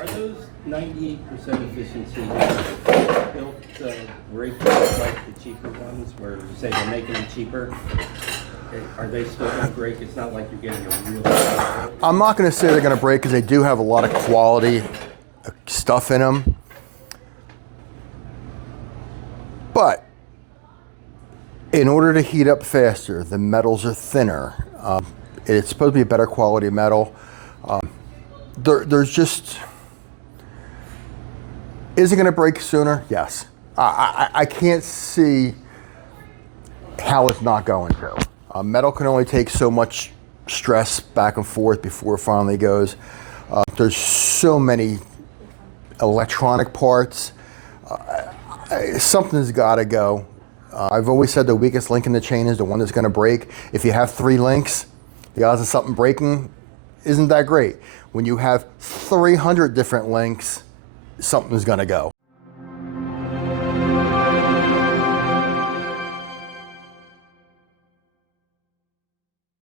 Are those 98% efficiency built brake like the cheaper ones, where you say they're making them cheaper? Are they still going to break? It's not like you're getting a real. I'm not going to say they're going to break because they do have a lot of quality stuff in them. But in order to heat up faster, the metals are thinner. It's supposed to be a better quality metal. There's just, is it going to break sooner? Yes. I can't see how it's not going to. Metal can only take so much stress back and forth before it finally goes. There's so many electronic parts. Something's got to go. I've always said the weakest link in the chain is the one that's going to break. If you have 3 links, the odds of something breaking isn't that great. When you have 300 different links, something's going to go.